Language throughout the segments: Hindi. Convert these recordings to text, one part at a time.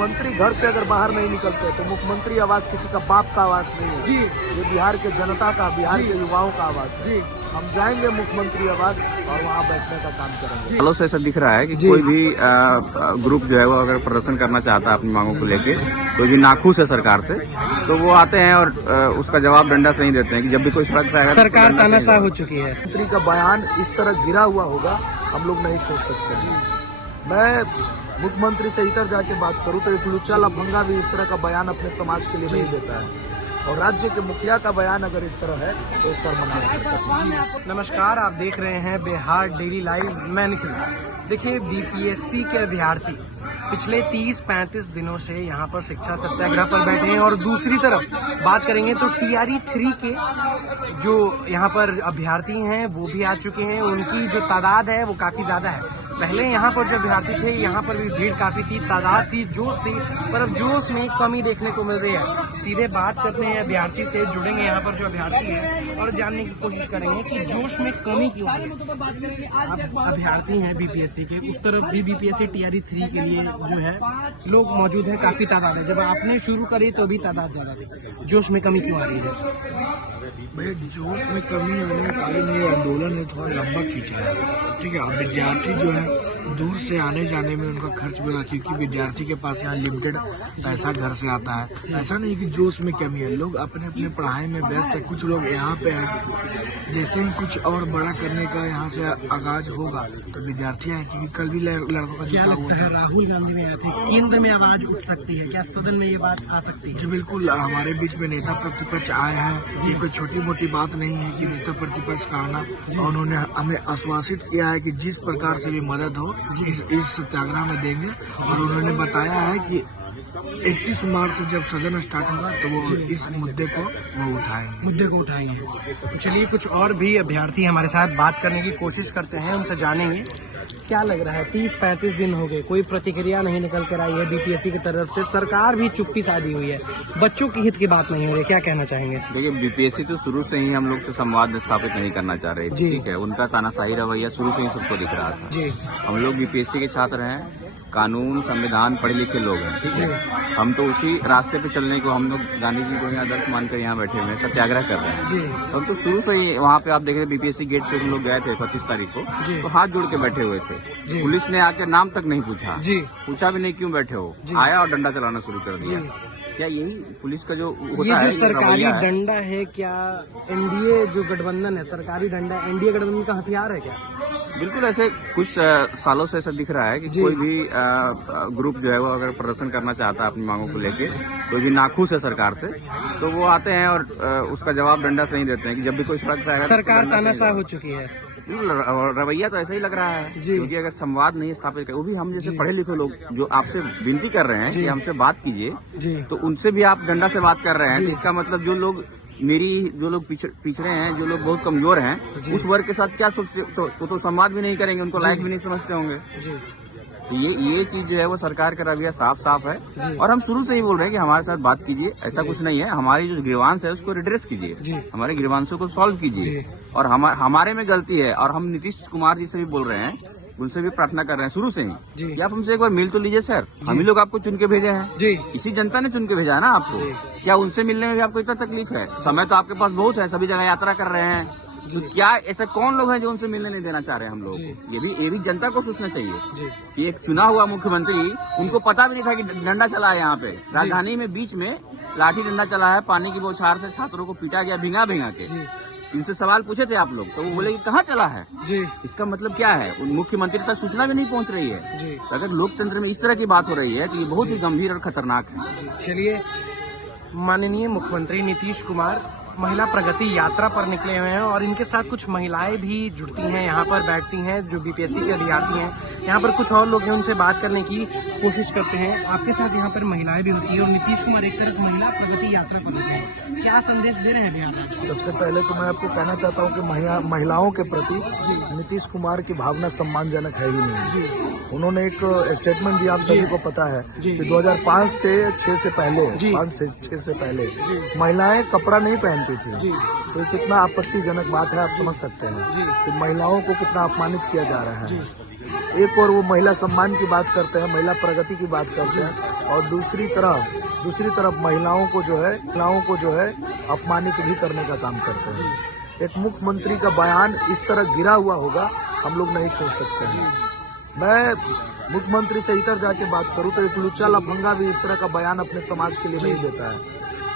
मुख्यमंत्री घर से अगर बाहर नहीं निकलते तो मुख्यमंत्री आवाज किसी का बाप का आवाज नहीं है जी। ये बिहार के जनता का, बिहार के युवाओं का आवाज है। जी। हम जाएंगे मुख्यमंत्री आवास और वहाँ बैठने का काम करेंगे। सालों से ऐसा दिख रहा है कि कोई भी ग्रुप जो है वो अगर प्रदर्शन करना चाहता है अपनी मांगों को लेके, कोई भी नाखुश है सरकार से, तो वो आते हैं और उसका जवाब डंडा से नहीं देते हैं कि जब भी कोई फर्क आएगा सरकार तानाशाह हो चुकी है। मुख्यमंत्री का बयान इस तरह गिरा हुआ होगा हम लोग नहीं सोच सकते हैं। मैं मुख्यमंत्री से इधर जाके बात करूं तो एक लुच्चा लफंगा भी इस तरह का बयान अपने समाज के लिए नहीं देता है, और राज्य के मुखिया का बयान अगर इस तरह है तो शर्मनाक। नमस्कार, आप देख रहे हैं बिहार डेली लाइव। मैं निखिल। देखिए, बीपीएससी के अभ्यर्थी पिछले 30-35 दिनों से यहाँ पर शिक्षा सत्याग्रह पर बैठे हैं, और दूसरी तरफ बात करेंगे तो TRE 3 के जो यहाँ पर अभ्यर्थी हैं वो भी आ चुके हैं। उनकी जो तादाद है वो काफी ज्यादा है। पहले यहाँ पर जो अभ्यर्थी थे यहाँ पर भी भीड़ काफी थी, तादाद थी, जोश थी, पर अब जोश में कमी देखने को मिल रही है। सीधे बात करते हैं अभ्यर्थी से, जुड़ेंगे यहाँ पर जो अभ्यर्थी हैं और जानने की कोशिश करेंगे कि जोश में कमी क्यों आई है। आप अभ्यर्थी हैं बीपीएससी के, उस तरफ भी बीपीएससी TRE 3 के लिए जो है लोग मौजूद है, काफी तादाद है। जब आपने शुरू करी तो भी तादाद ज्यादा थी, जोश में कमी क्यों आ रही है? भाई जोश में कमी होने के कारण ये आंदोलन है थोड़ा लंबा खींचा है। ठीक है, अब विद्यार्थी जो है दूर से आने जाने में उनका खर्च बढ़ा, क्योंकि विद्यार्थी के पास यहाँ लिमिटेड पैसा घर से आता है। ऐसा नहीं कि जोश में कमी है, लोग अपने अपने पढ़ाई में व्यस्त है। कुछ लोग यहाँ पे हैं, जैसे ही कुछ और बड़ा करने का यहाँ से आगाज होगा तो विद्यार्थी हैं, क्योंकि कल भी लड़कों का क्या लगता है राहुल गांधी में आए थे, केंद्र में आवाज उठ सकती है क्या? सदन में ये बात आ सकती है? जी बिल्कुल, हमारे बीच में नेता प्रतिपक्ष आए हैं। ये कोई छोटी मोटी बात नहीं है कि नेता प्रतिपक्ष का आना, और उन्होंने हमें आश्वासित किया है कि जिस प्रकार से भी मदद हो इस सत्याग्रह में देंगे। और उन्होंने बताया है कि 31 मार्च से जब सदन स्टार्ट होगा तो वो इस मुद्दे को उठाएंगे। तो चलिए, कुछ और भी अभ्यर्थी हमारे साथ बात करने की कोशिश करते हैं, उनसे जानेंगे क्या लग रहा है। 30-35 दिन हो गए, कोई प्रतिक्रिया नहीं निकल कर आई है बीपीएससी की तरफ से, सरकार भी चुप्पी साधी हुई है, बच्चों की हित की बात नहीं हो रही, क्या कहना चाहेंगे? देखिए, बीपीएससी तो शुरू से ही हम लोग से संवाद स्थापित नहीं करना चाह रहे थे। ठीक है, उनका तानाशाही रवैया शुरू से ही सबको दिख रहा था। जी। हम लोग बीपीएससी के छात्र हैं, कानून संविधान पढ़े लिखे लोग हैं। ठीक है, हम तो उसी रास्ते पे चलने को हम लोग गांधी जी को यहाँ आदर्श मानकर यहाँ बैठे हुए हैं, सत्याग्रह कर रहे हैं। जी। हम तो शुरू से ही वहाँ पे आप देख रहे बीपीएससी गेट पे हम लोग गए थे 25 तारीख को, तो हाथ जोड़ के बैठे हुए थे। पुलिस ने आके नाम तक नहीं पूछा, पूछा भी नहीं क्यों बैठे हो, आया और डंडा चलाना शुरू कर दिया। क्या यही पुलिस का जो होता ये है, जो सरकारी डंडा है, क्या एनडीए जो गठबंधन है, सरकारी डंडा एनडीए गठबंधन का हथियार है क्या? बिल्कुल, ऐसे कुछ सालों से ऐसा दिख रहा है कि कोई भी ग्रुप जो है वो अगर प्रदर्शन करना चाहता है अपनी मांगों को लेके, कोई भी नाखुश है सरकार से, तो वो आते हैं और उसका जवाब डंडा से नहीं देते हैं कि जब भी कोई फर्क आएगा सरकार तानाशाह हो चुकी है। रवैया तो ऐसा ही लग रहा है, क्योंकि अगर संवाद नहीं स्थापित करे, वो भी हम जैसे पढ़े लिखे लोग जो आपसे विनती कर रहे हैं कि हमसे बात कीजिए, तो उनसे भी आप डंडा से बात कर रहे हैं। तो इसका मतलब जो लोग पिछड़े हैं, जो लोग बहुत कमजोर हैं, उस वर्ग के साथ क्या सोचते, तो संवाद भी नहीं करेंगे, उनको लायक भी नहीं समझते होंगे। तो ये चीज जो है वो सरकार का रवैया साफ है, और हम शुरू से ही बोल रहे हैं कि हमारे साथ बात कीजिए, ऐसा कुछ नहीं है। हमारी जो ग्रीवांस है उसको रिड्रेस कीजिए, हमारे ग्रीवांसों को सॉल्व कीजिए, और हमारे में गलती है। और हम नीतीश कुमार जी से भी बोल रहे हैं, उनसे भी प्रार्थना कर रहे हैं शुरू से ही कि आप हमसे एक बार मिल तो लीजिए सर। हम ही लोग आपको चुन के भेजे हैं, इसी जनता ने चुन के भेजा है ना आपको। क्या उनसे मिलने में भी आपको इतना तकलीफ है? समय तो आपके पास बहुत है, सभी जगह यात्रा कर रहे हैं, तो क्या ऐसे कौन लोग हैं जो उनसे मिलने नहीं देना चाह रहे हैं हम लोग? ये भी जनता को सोचना चाहिए कि एक चुना हुआ मुख्यमंत्री, उनको पता भी नहीं था कि डंडा चला है यहाँ पे राजधानी में, बीच में लाठी डंडा चला है, पानी की बौछार से छात्रों को पीटा गया भिंगा के। इनसे सवाल पूछे थे आप लोग, तो वो बोले कि कहाँ चला है। इसका मतलब क्या है? मुख्यमंत्री तक सूचना भी नहीं पहुँच रही है। तो अगर लोकतंत्र में इस तरह की बात हो रही है तो ये बहुत ही गंभीर और खतरनाक है। चलिए, माननीय मुख्यमंत्री नीतीश कुमार महिला प्रगति यात्रा पर निकले हुए हैं, और इनके साथ कुछ महिलाएं भी जुड़ती हैं, यहाँ पर बैठती हैं, जो बीपीएससी के अभ्यर्थी हैं। यहाँ पर कुछ और लोग हैं, उनसे बात करने की कोशिश करते हैं। आपके साथ यहाँ पर महिलाएं भी होती है, और नीतीश कुमार एक तरफ महिला प्रगति यात्रा पर निकले हैं, क्या संदेश दे रहे हैं बिहार में? सबसे पहले तो मैं आपको कहना चाहता हूँ कि महिलाओं के प्रति नीतीश कुमार की भावना सम्मानजनक है ही नहीं। उन्होंने एक स्टेटमेंट दिया, आप सभी को पता है कि 2005 से 6 से पहले 5 से 6 से पहले महिलाएं कपड़ा नहीं पहनती थी। तो कितना आपत्तिजनक बात है, आप समझ सकते हैं कि महिलाओं को कितना अपमानित किया जा रहा है। एक और वो महिला सम्मान की बात करते हैं, महिला प्रगति की बात करते हैं, और दूसरी तरफ महिलाओं को जो है अपमानित भी करने का काम करते हैं। एक मुख्यमंत्री का बयान इस तरह गिरा हुआ होगा हम लोग नहीं सोच सकते हैं। मैं मुख्यमंत्री से इधर जाके बात करूं तो एक लुच्चा लफंगा भी इस तरह का बयान अपने समाज के लिए नहीं देता है,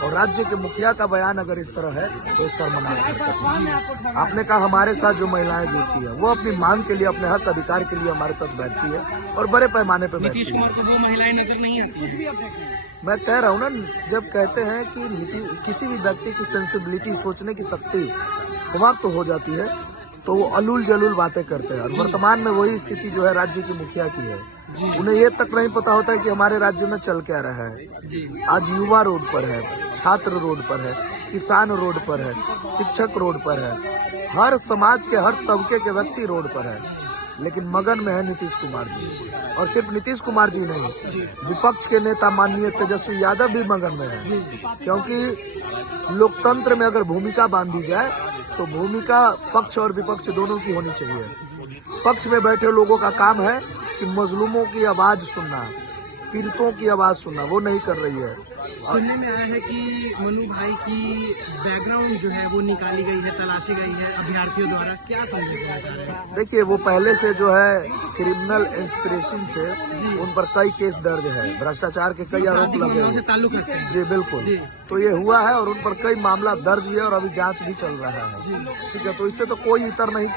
और राज्य के मुखिया का बयान अगर इस तरह है तो शर्मनाक है। आपने कहा हमारे साथ जो महिलाएं जुड़ती है वो अपनी मांग के लिए, अपने हक अधिकार के लिए हमारे साथ बैठती है और बड़े पैमाने पर बैठती है। नीतीश कुमार को वो महिलाएं नजर नहीं आती। मैं कह रहा हूँ ना, जब कहते हैं कि किसी भी व्यक्ति की सेंसिबिलिटी, सोचने की शक्ति समाप्त हो जाती है तो वो अलूल जलूल बातें करते हैं, और वर्तमान में वही स्थिति जो है राज्य की मुखिया की है। उन्हें ये तक नहीं पता होता है कि हमारे राज्य में चल क्या रहा है। आज युवा रोड पर है, छात्र रोड पर है, किसान रोड पर है, शिक्षक रोड पर है, हर समाज के हर तबके के व्यक्ति रोड पर है, लेकिन मगन में है नीतीश कुमार जी। और सिर्फ नीतीश कुमार जी नहीं, विपक्ष के नेता माननीय तेजस्वी यादव भी मगन में है, क्योंकि लोकतंत्र में अगर भूमिका बांधी जाए तो भूमिका पक्ष और विपक्ष दोनों की होनी चाहिए। पक्ष में बैठे लोगों का काम है कि मजलूमों की आवाज सुनना, पीड़ितों की आवाज सुनना, वो नहीं कर रही है। सुनने में आया है कि मनु भाई की बैकग्राउंड जो है वो निकाली गई है, तलाशी गई है अभ्यर्थियों द्वारा, क्या संदेश देना चाह रहे हैं? देखिए, वो पहले से जो है क्रिमिनल इंस्पिरेशन से उन पर कई केस दर्ज है, भ्रष्टाचार के कई आरोप लगे से ताल्लुक रखते हैं। जी बिल्कुल, तो ये हुआ है और उन पर कई मामला दर्ज भी है और अभी जांच भी चल रहा है। ठीक है, तो इससे तो कोई इतर नहीं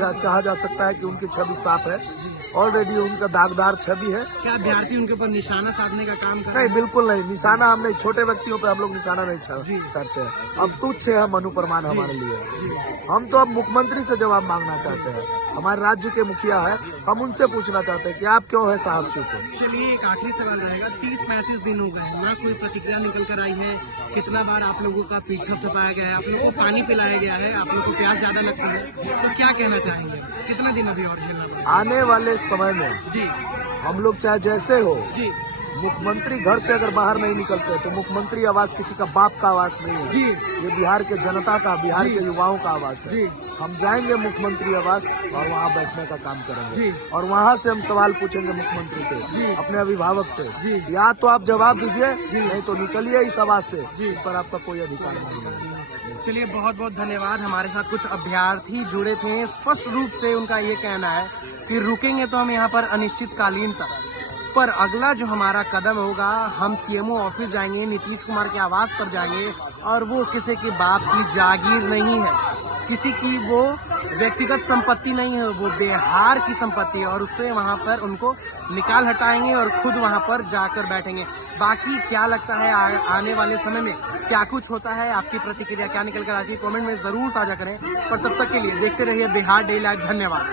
कहा जा सकता है कि उनकी छवि साफ है। ऑलरेडी उनका दागदार छवि है। क्या अभ्यर्थी उनके ऊपर निशाना साधने का काम कर? नहीं, बिल्कुल नहीं, निशाना हम नहीं, छोटे व्यक्तियों पे हम लोग निशाना नहीं साधते हैं। अब तुच्छ है मनु प्रमाण हमारे लिए। हम तो अब मुख्यमंत्री से जवाब मांगना चाहते हैं, हमारे राज्य के मुखिया है, हम उनसे पूछना चाहते हैं कि आप क्यों है साहब चुप? चलिए, एक आखिरी सवाल रहेगा। 30-35 दिन हो गए, ना कोई प्रतिक्रिया निकल कर आई है। कितना बार आप लोगों का पीठ थपथपाया गया है, आप लोगों को पानी पिलाया गया है, आप लोगों को प्यास ज्यादा लगती है, तो क्या कहना चाहेंगे? कितना दिन अभी और झेलना पड़ेगा? आने वाले समय में जी, हम लोग चाहे जैसे हो, जी, मुख्यमंत्री घर से अगर बाहर नहीं निकलते तो मुख्यमंत्री आवास किसी का बाप का आवास नहीं है। जी, ये बिहार के जनता का, बिहार के युवाओं का आवास है। जी, हम जाएंगे मुख्यमंत्री आवास और वहाँ बैठने का काम करेंगे जी, और वहाँ से हम सवाल पूछेंगे मुख्यमंत्री से, जी, अपने अभिभावक से, जी, या तो आप जवाब दीजिए, नहीं तो निकलिए इस आवास से, जी। इस पर आपका कोई अधिकार नहीं है। चलिए, बहुत बहुत धन्यवाद। हमारे साथ कुछ अभ्यर्थी जुड़े थे। स्पष्ट रूप से उनका ये कहना है कि रुकेंगे तो हम यहाँ पर अनिश्चितकालीन तक, पर अगला जो हमारा कदम होगा, हम सीएमओ ऑफिस जाएंगे, नीतीश कुमार के आवास पर जाएंगे, और वो किसी के बाप की जागीर नहीं है, किसी की वो व्यक्तिगत संपत्ति नहीं है, वो बिहार की संपत्ति है, और उससे वहाँ पर उनको निकाल हटाएंगे और खुद वहाँ पर जाकर बैठेंगे। बाकी क्या लगता है आने वाले समय में क्या कुछ होता है, आपकी प्रतिक्रिया क्या निकल कर आती है, कमेंट में जरूर साझा करें। पर तब तक के लिए देखते रहिए बिहार डेली लाइव। धन्यवाद।